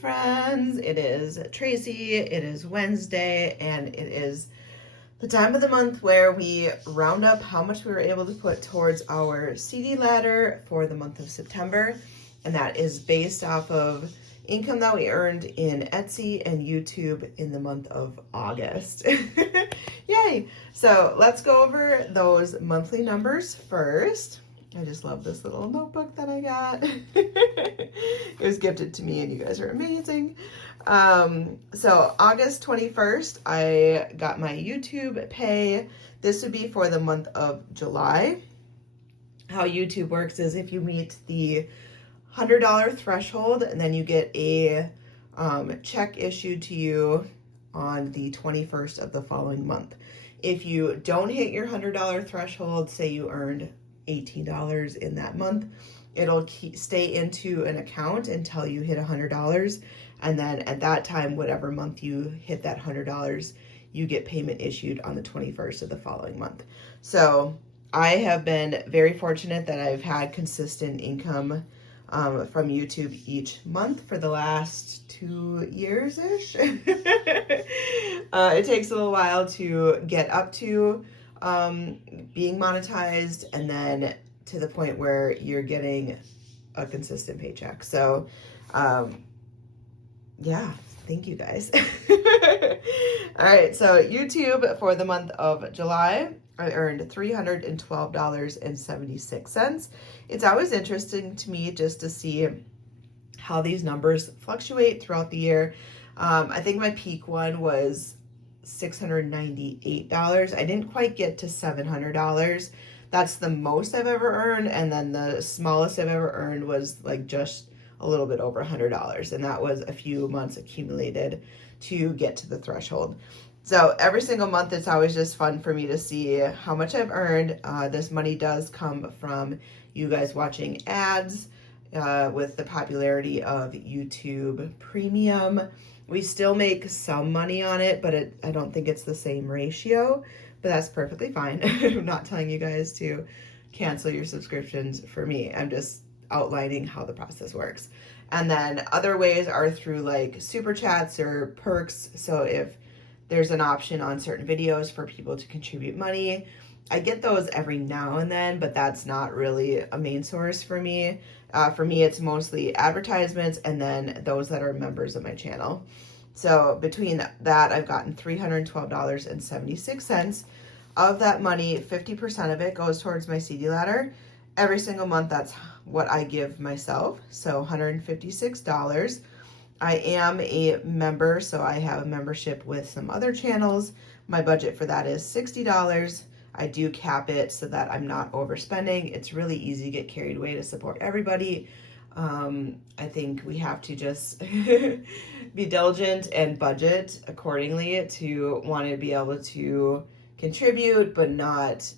friends. It is Tracy. It is Wednesday, and it is the time of the month where we round up how much we were able to put towards our CD ladder for the month of September. And that is based off of income that we earned in Etsy and YouTube in the month of August. Yay! So let's go over those monthly numbers first. I just love this little notebook that I got. It was gifted to me and you guys are amazing. So August 21st, I got my YouTube pay. This would be for the month of July. How YouTube works is if you meet the $100 threshold, and then you get a check issued to you on the 21st of the following month. If you don't hit your $100 threshold, say you earned $18 in that month, it'll stay into an account until you hit $100, and then at that time, whatever month you hit that $100, you get payment issued on the 21st of the following month. So I have been very fortunate that I've had consistent income from YouTube each month for the last 2 years-ish. It takes a little while to get up to being monetized, and then to the point where you're getting a consistent paycheck. So yeah, thank you guys. All right, so YouTube for the month of July, I earned $312.76. It's always interesting to me just to see how these numbers fluctuate throughout the year. I think my peak one was $698. I didn't quite get to $700. That's the most I've ever earned, and then the smallest I've ever earned was like just a little bit over $100, and that was a few months accumulated to get to the threshold. So every single month, it's always just fun for me to see how much I've earned. This money does come from you guys watching ads. With the popularity of YouTube Premium, we still make some money on it, but I don't think it's the same ratio, but that's perfectly fine. I'm not telling you guys to cancel your subscriptions for me. I'm just outlining how the process works. And then other ways are through like super chats or perks. So if there's an option on certain videos for people to contribute money, I get those every now and then, but that's not really a main source for me. For me, it's mostly advertisements and then those that are members of my channel. So between that, I've gotten $312.76. Of that money, 50% of it goes towards my CD ladder. Every single month, that's what I give myself. So $156. I am a member, so I have a membership with some other channels. My budget for that is $60. I do cap it so that I'm not overspending. It's really easy to get carried away to support everybody. I think we have to just be diligent and budget accordingly to want to be able to contribute, but not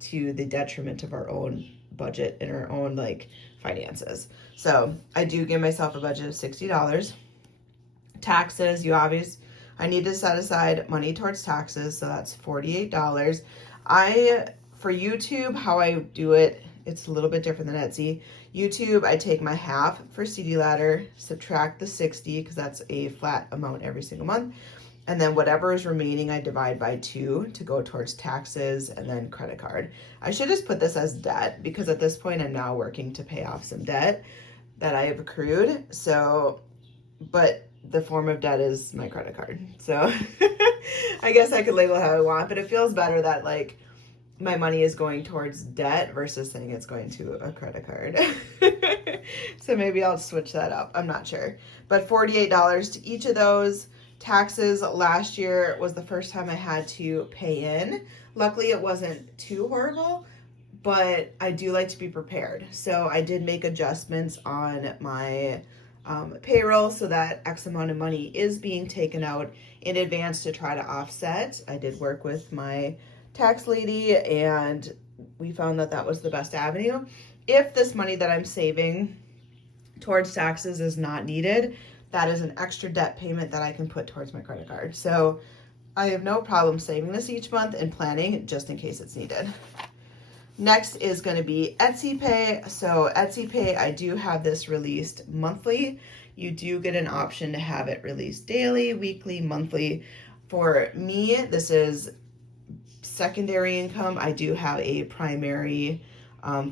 to the detriment of our own budget and our own like finances. So I do give myself a budget of $60. Taxes, I need to set aside money towards taxes, so that's $48. For YouTube, how I do it, it's a little bit different than Etsy. YouTube, I take my half for CD ladder, subtract the 60 because that's a flat amount every single month, and then whatever is remaining, I divide by 2 to go towards taxes and then credit card. I should just put this as debt because at this point, I'm now working to pay off some debt that I have accrued. So, but the form of debt is my credit card. So I guess I could label it how I want, but it feels better that like my money is going towards debt versus saying it's going to a credit card. So maybe I'll switch that up. I'm not sure. But $48 to each of those. Taxes last year was the first time I had to pay in. Luckily, it wasn't too horrible, but I do like to be prepared. So I did make adjustments on my payroll so that X amount of money is being taken out in advance to try to offset. I did work with my tax lady and we found that that was the best avenue. If this money that I'm saving towards taxes is not needed, that is an extra debt payment that I can put towards my credit card. So I have no problem saving this each month and planning just in case it's needed. Next is going to be Etsy Pay. So Etsy Pay, I do have this released monthly. you do get an option to have it released daily, weekly, monthly. For me, this is secondary income. I do have a primary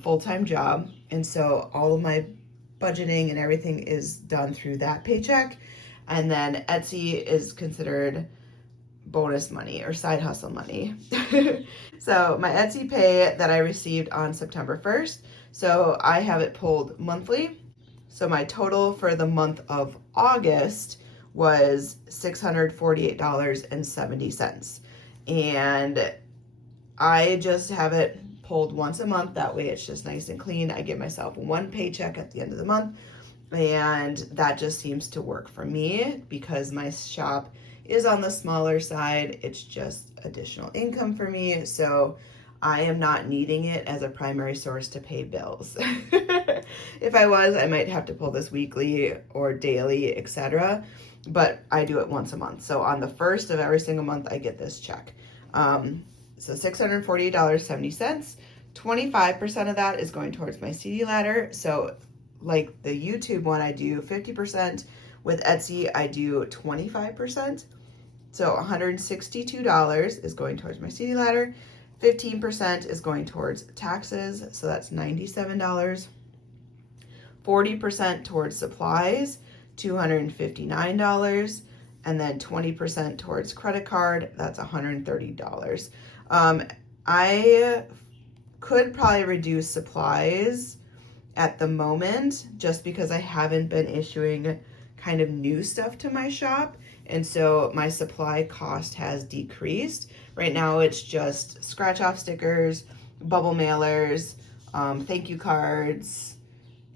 full-time job, and so all of my budgeting and everything is done through that paycheck. And then Etsy is considered bonus money or side hustle money. So my Etsy pay that I received on September 1st, so I have it pulled monthly. So my total for the month of August was $648.70. And I just have it pulled once a month. That way it's just nice and clean. I give myself one paycheck at the end of the month. And that just seems to work for me because my shop is on the smaller side. It's just additional income for me. So I am not needing it as a primary source to pay bills. If I was, I might have to pull this weekly or daily, etc. But I do it once a month. So on the first of every single month, I get this check. So $648.70. 25% of that is going towards my CD ladder. So like the YouTube one, I do 50%. With Etsy, I do 25%. So $162 is going towards my CD ladder. 15% is going towards taxes, so that's $97. 40% towards supplies, $259. And then 20% towards credit card, that's $130. I could probably reduce supplies at the moment just because I haven't been issuing kind of new stuff to my shop, and so my supply cost has decreased. Right now it's just scratch off stickers, bubble mailers, thank you cards,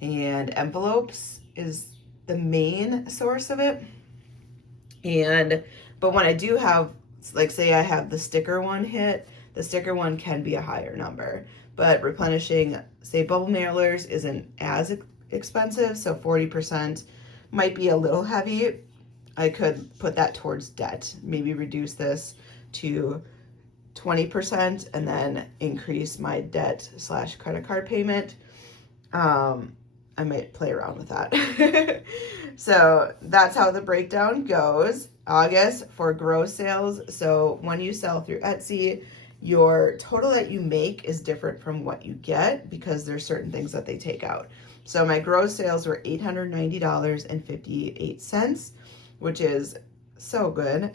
and envelopes is the main source of it. But when I do have, like say I have the sticker one hit, the sticker one can be a higher number. But replenishing, say bubble mailers isn't as expensive, so 40% might be a little heavy. I could put that towards debt, maybe reduce this to 20% and then increase my debt / credit card payment. I might play around with that. So that's how the breakdown goes. August for gross sales. So when you sell through Etsy, your total that you make is different from what you get because there's certain things that they take out. So my gross sales were $890.58, which is so good.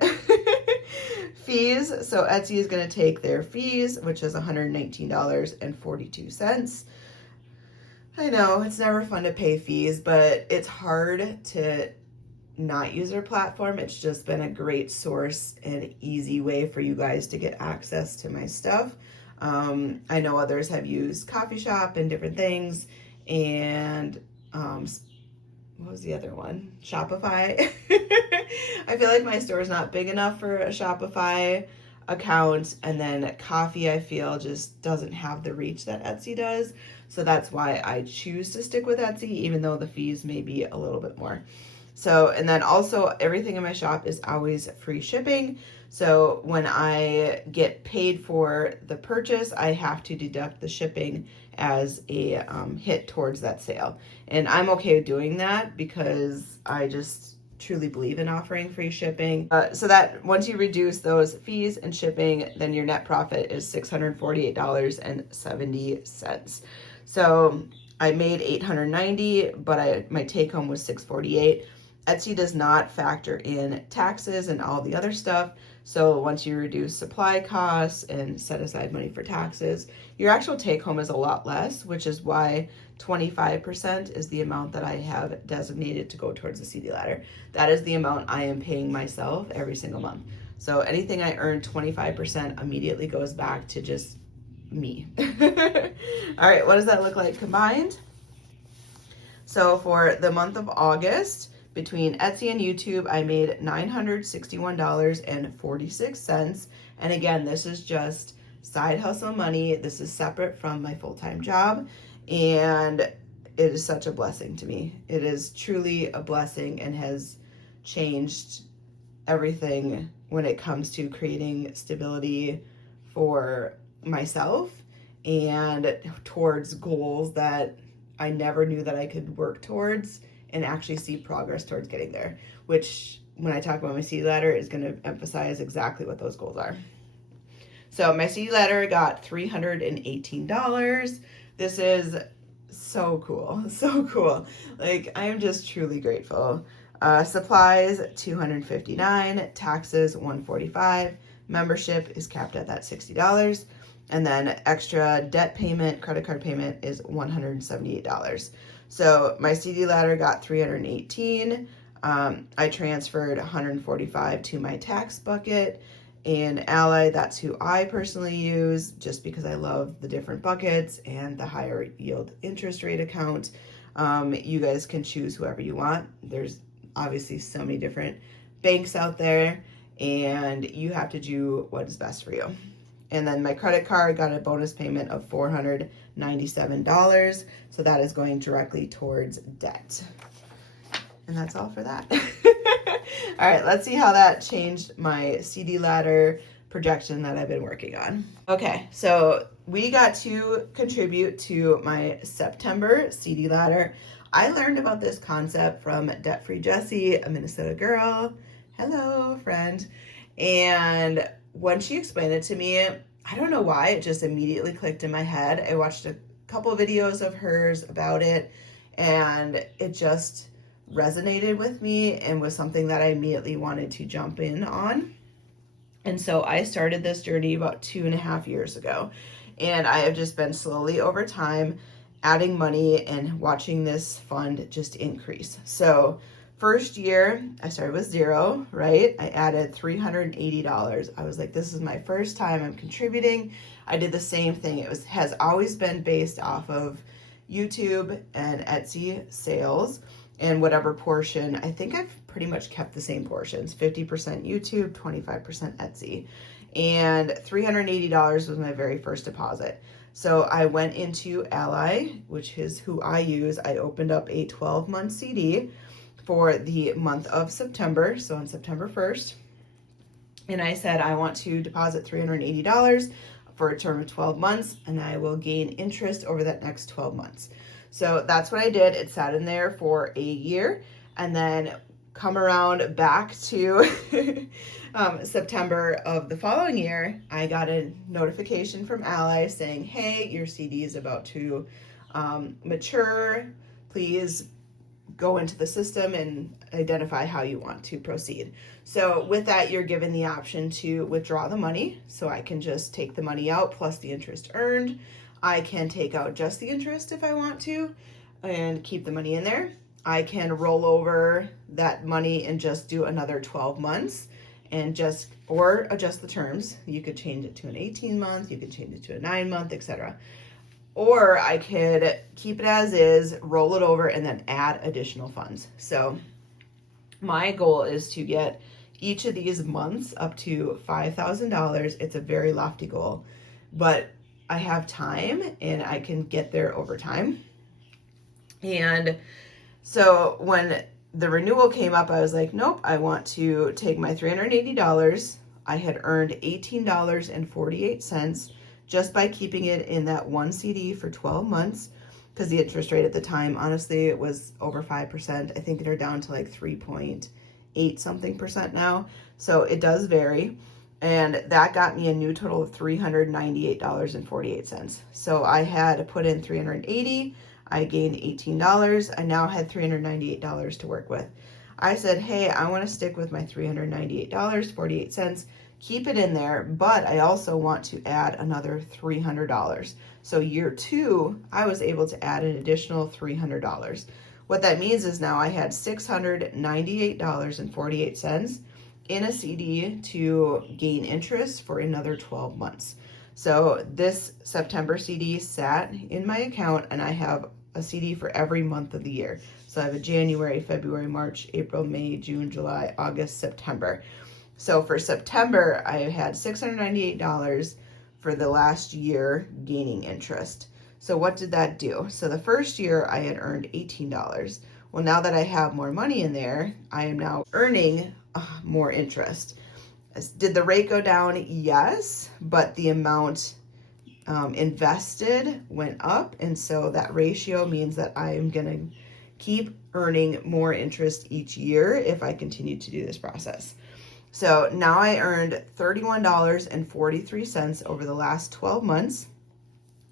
Fees, so Etsy is going to take their fees, which is $119.42. I know it's never fun to pay fees, but it's hard to not use their platform. It's just been a great source and easy way for you guys to get access to my stuff. I know others have used Coffee Shop and different things, and what was the other one? Shopify. I feel like my store is not big enough for a Shopify account, and then Coffee I feel just doesn't have the reach that Etsy does. So that's why I choose to stick with Etsy, even though the fees may be a little bit more. So, and then also everything in my shop is always free shipping. So when I get paid for the purchase, I have to deduct the shipping as a hit towards that sale. And I'm okay with doing that because I just truly believe in offering free shipping. So that once you reduce those fees and shipping, then your net profit is $648.70. So I made $890, but my take home was $648. Etsy does not factor in taxes and all the other stuff. So once you reduce supply costs and set aside money for taxes, your actual take home is a lot less, which is why 25% is the amount that I have designated to go towards the CD ladder. That is the amount I am paying myself every single month. So anything I earn, 25% immediately goes back to just me. All right, what does that look like combined? So for the month of August, between Etsy and YouTube, I made $961.46. And again, this is just side hustle money. This is separate from my full-time job. And it is such a blessing to me. It is truly a blessing and has changed everything when it comes to creating stability for myself and towards goals that I never knew that I could work towards and actually see progress towards getting there, which when I talk about my CD ladder is going to emphasize exactly what those goals are. So my CD ladder got $318. This is so cool. So cool. Like, I am just truly grateful. Supplies, $259, taxes, $145, membership is capped at that $60, and then extra debt payment, credit card payment is $178. So my CD ladder got $318. I transferred $145 to my tax bucket. And Ally, that's who I personally use just because I love the different buckets and the higher yield interest rate account. You guys can choose whoever you want. There's obviously so many different banks out there, and you have to do what is best for you. And then my credit card got a bonus payment of $497. So that is going directly towards debt. And that's all for that. All right, let's see how that changed my CD ladder projection that I've been working on. Okay, so we got to contribute to my September CD ladder. I learned about this concept from Debt-Free Jessie, a Minnesota girl. Hello, friend. And when she explained it to me, I don't know why, it just immediately clicked in my head. I watched a couple videos of hers about it, and it just resonated with me and was something that I immediately wanted to jump in on. And so I started this journey about 2.5 years ago, and I have just been slowly over time adding money and watching this fund just increase. So first year I started with $0, right? I added $380. I was like, this is my first time I'm contributing. I did the same thing. Has always been based off of YouTube and Etsy sales. And whatever portion, I think I've pretty much kept the same portions, 50% YouTube, 25% Etsy. And $380 was my very first deposit. So I went into Ally, which is who I use. I opened up a 12-month CD for the month of September, so on September 1st. And I said, I want to deposit $380 for a term of 12 months, and I will gain interest over that next 12 months. So that's what I did. It sat in there for a year, and then come around back to September of the following year, I got a notification from Ally saying, hey, your CD is about to mature. Please go into the system and identify how you want to proceed. So with that, you're given the option to withdraw the money. So I can just take the money out plus the interest earned. I can take out just the interest if I want to and keep the money in there. I can roll over that money and just do another 12 months and or adjust the terms. You could change it to an 18-month, you could change it to a 9-month, etc. Or I could keep it as is, roll it over, and then add additional funds. So my goal is to get each of these months up to $5,000. It's a very lofty goal, but I have time and I can get there over time. And so when the renewal came up, I was like, nope, I want to take my $380. I had earned $18.48 just by keeping it in that one CD for 12 months, because the interest rate at the time, honestly, it was over 5%. I think they're down to like 3.8 something percent now. So it does vary. And that got me a new total of $398.48. So I had put in $380, I gained $18. I now had $398 to work with. I said, hey, I want to stick with my $398.48, keep it in there, but I also want to add another $300. So year 2, I was able to add an additional $300. What that means is now I had $698.48 in a CD to gain interest for another 12 months. So this September CD sat in my account, and I have a CD for every month of the year. So I have a January, February, March, April, May, June, July, August, September. So for September, I had $698 for the last year gaining interest. So what did that do? So the first year I had earned $18. Well, now that I have more money in there, I am now earning more interest. Did the rate go down? Yes, but the amount invested went up, and so that ratio means that I'm gonna keep earning more interest each year if I continue to do this process. So now I earned $31.43 over the last 12 months,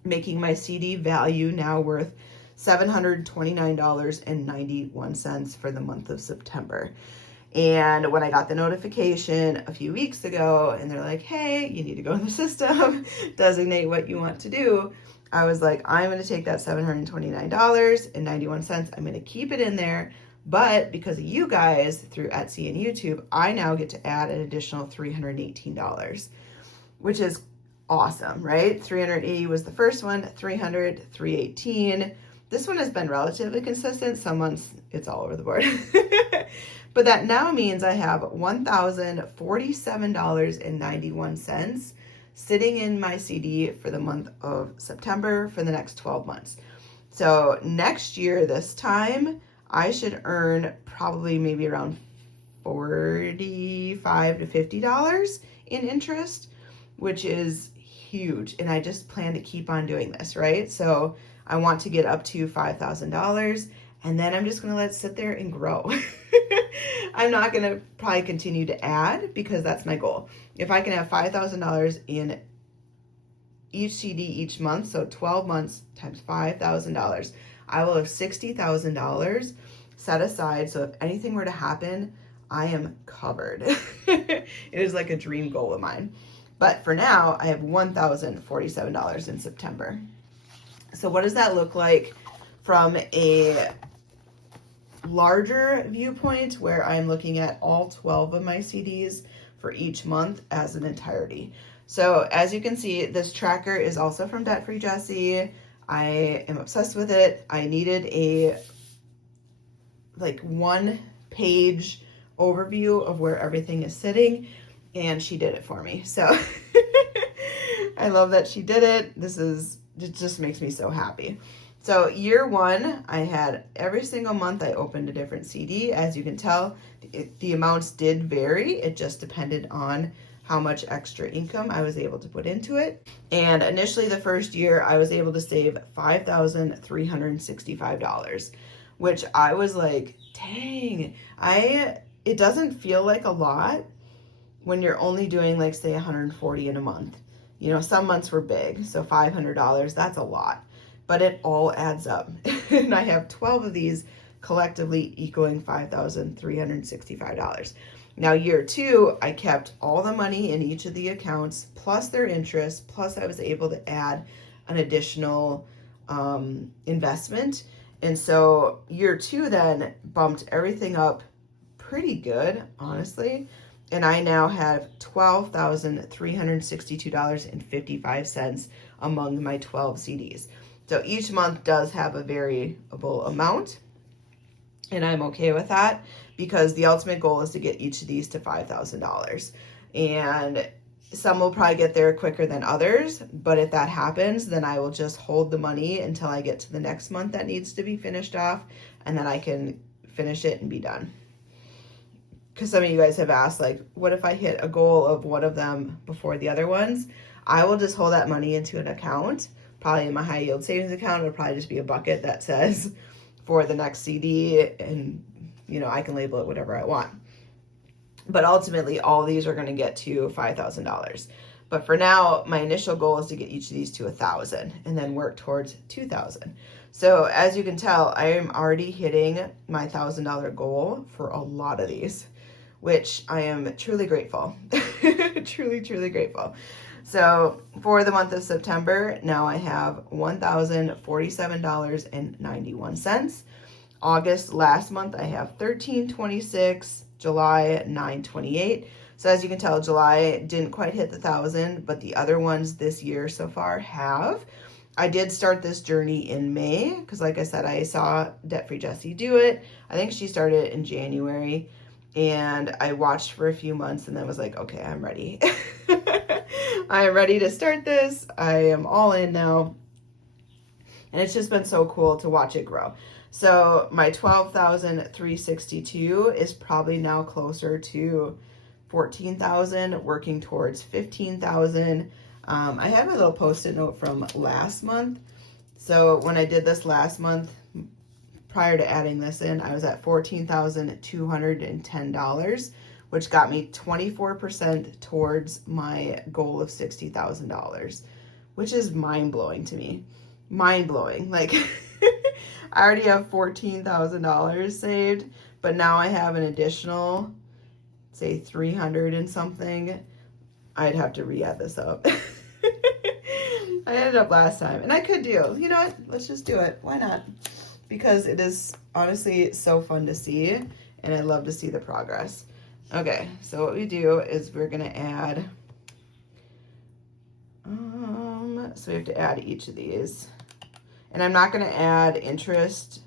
making my CD value now worth $729.91 for the month of September. And when I got the notification a few weeks ago and they're like, hey, you need to go in the system, designate what you want to do, I was like, I'm going to take that $729.91. I'm going to keep it in there. But because of you guys through Etsy and YouTube, I now get to add an additional $318, which is awesome, right? 380 was the first one, 300, 318. This one has been relatively consistent. Some months it's all over the board. But that now means I have $1,047.91 sitting in my CD for the month of September for the next 12 months. So next year, this time, I should earn probably maybe around $45 to $50 in interest, which is huge. And I just plan to keep on doing this, right? So I want to get up to $5,000, and then I'm just going to let it sit there and grow. I'm not going to probably continue to add because that's my goal. If I can have $5,000 in each CD each month, so 12 months times $5,000, I will have $60,000 set aside. So if anything were to happen, I am covered. It is like a dream goal of mine. But for now, I have $1,047 in September. So what does that look like from a larger viewpoint where I'm looking at all 12 of my CDs for each month as an entirety? So as you can see, this tracker is also from Debt Free Jessie. I am obsessed with it. I needed a like 1-page overview of where everything is sitting, and she did it for me. So I love that she did it. It just makes me so happy. So year one, I had every single month I opened a different CD. As you can tell, the amounts did vary. It just depended on how much extra income I was able to put into it. And initially the first year, I was able to save $5,365, which I was like, dang, it doesn't feel like a lot when you're only doing like say 140 in a month. You know, some months were big, so $500, that's a lot, but it all adds up. And I have 12 of these collectively equaling $5,365. Now year two, I kept all the money in each of the accounts, plus their interest, plus I was able to add an additional investment. And so year two then bumped everything up pretty good, honestly. And I now have $12,362.55 among my 12 CDs. So each month does have a variable amount, and I'm okay with that because the ultimate goal is to get each of these to $5,000. And some will probably get there quicker than others, but if that happens, then I will just hold the money until I get to the next month that needs to be finished off, and then I can finish it and be done. Because some of you guys have asked, like, what if I hit a goal of one of them before the other ones? I will just hold that money into an account, probably in my high yield savings account. It'll probably just be a bucket that says for the next CD, and you know, I can label it whatever I want. But ultimately, all these are going to get to $5,000. But for now, my initial goal is to get each of these to 1,000 and then work towards 2,000. So as you can tell, I am already hitting my $1,000 goal for a lot of these, which I am truly grateful. Truly, truly grateful. So for the month of September, now I have $1,047.91. August, last month, I have $1,326. July, $928. So as you can tell, July didn't quite hit the 1,000, but the other ones this year so far have. I did start this journey in May because, like I said, I saw Debt Free Jessie do it. I think she started it in January, and I watched for a few months and then was like, okay, I'm ready. I am ready to start this. I am all in now, and it's just been so cool to watch it grow. So my 12,362 is probably now closer to 14,000, working towards 15,000. I have a little Post-it note from last month. So when I did this last month, prior to adding this in, I was at $14,210, which got me 24% towards my goal of $60,000, which is mind-blowing to me. Mind-blowing. Like, I already have $14,000 saved, but now I have an additional, say, 300 and something. I'd have to re-add this up. I ended up last time, and I could do, you know what, let's just do it. Why not? Because it is honestly so fun to see, and I love to see the progress. Okay, so what we do is we're gonna add, so we have to add each of these. And I'm not gonna add interest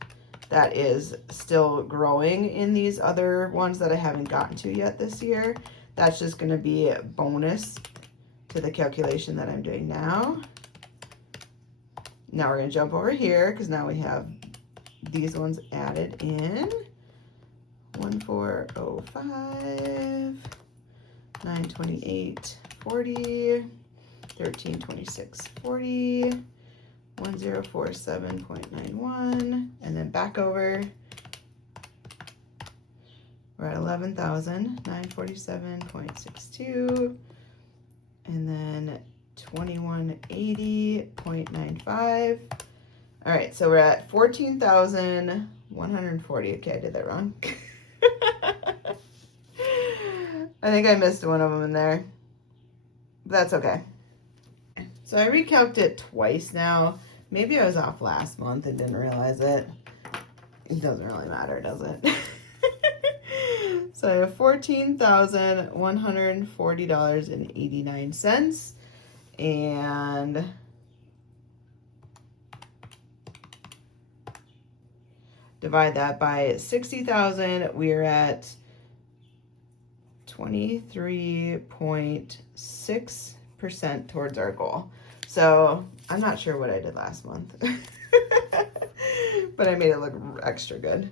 that is still growing in these other ones that I haven't gotten to yet this year. That's just gonna be a bonus to the calculation that I'm doing now. Now we're gonna jump over here because now we have these ones added in. 1405, 928.40, 1326.40, 1047.91, and then back over. We're at 11,947.62, and then 2180.95. All right, so we're at 14,140. Okay, I did that wrong. I think I missed one of them in there, but that's okay. So I recalculated it twice now. Maybe I was off last month and didn't realize it. It doesn't really matter, does it? So I have $14,140.89, and divide that by 60,000. We're at 23.6% towards our goal. So I'm not sure what I did last month, but I made it look extra good.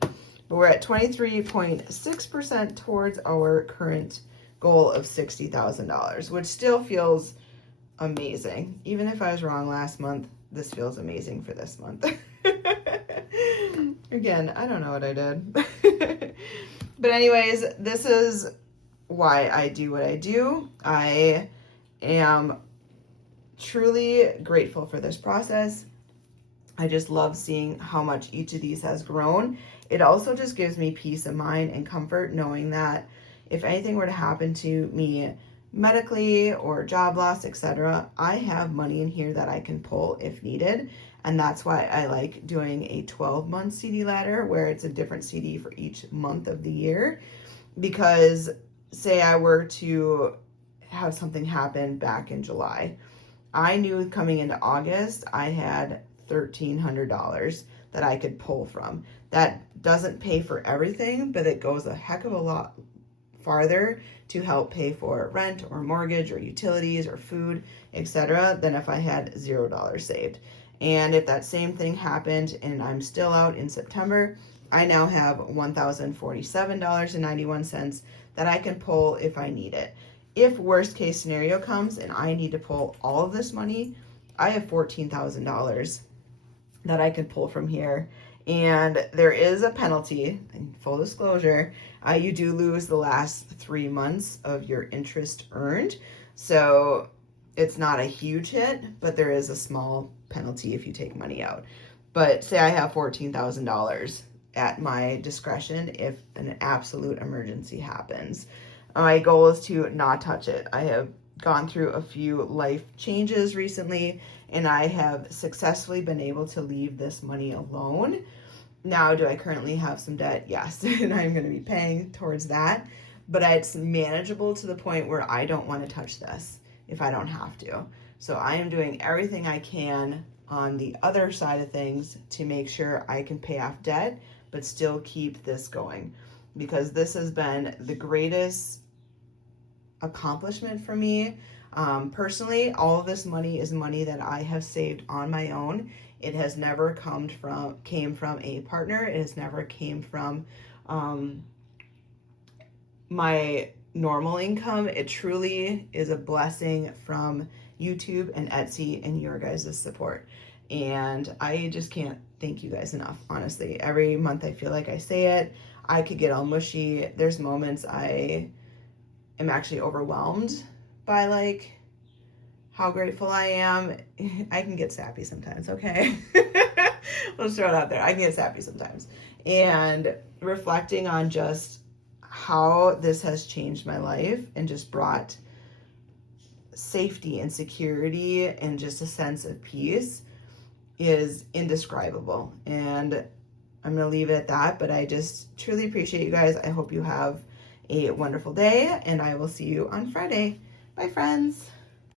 But we're at 23.6% towards our current goal of $60,000, which still feels amazing. Even if I was wrong last month, this feels amazing for this month. Again, I don't know what I did. But anyways, this is why I do what I do. I am truly grateful for this process. I just love seeing how much each of these has grown. It also just gives me peace of mind and comfort knowing that if anything were to happen to me medically or job loss, etc., I have money in here that I can pull if needed. And that's why I like doing a 12-month CD ladder where it's a different CD for each month of the year. Because say I were to have something happen back in July, I knew coming into August I had $1,300 that I could pull from. That doesn't pay for everything, but it goes a heck of a lot farther to help pay for rent or mortgage or utilities or food, etc., than if I had $0 saved. And if that same thing happened and I'm still out in September, I now have $1,047.91 that I can pull if I need it. If worst case scenario comes and I need to pull all of this money, I have $14,000 that I can pull from here. And there is a penalty, in full disclosure, you do lose the last 3 months of your interest earned. So it's not a huge hit, but there is a small penalty if you take money out. But say I have $14,000 at my discretion if an absolute emergency happens. My goal is to not touch it. I have gone through a few life changes recently, and I have successfully been able to leave this money alone. Now, do I currently have some debt? Yes, and I'm going to be paying towards that, but it's manageable to the point where I don't want to touch this if I don't have to. So I am doing everything I can on the other side of things to make sure I can pay off debt, but still keep this going, because this has been the greatest accomplishment for me. Personally, all of this money is money that I have saved on my own. It has never came from a partner. It has never came from my normal income. It truly is a blessing from YouTube and Etsy and your guys' support. And I just can't thank you guys enough, honestly. Every month I feel like I say it. I could get all mushy. There's moments I am actually overwhelmed by like how grateful I am. I can get sappy sometimes, okay? Let's throw it out there. I can get sappy sometimes. And reflecting on just how this has changed my life and just brought safety and security and just a sense of peace is indescribable. And I'm going to leave it at that, but I just truly appreciate you guys. I hope you have a wonderful day, and I will see you on Friday. Bye, friends.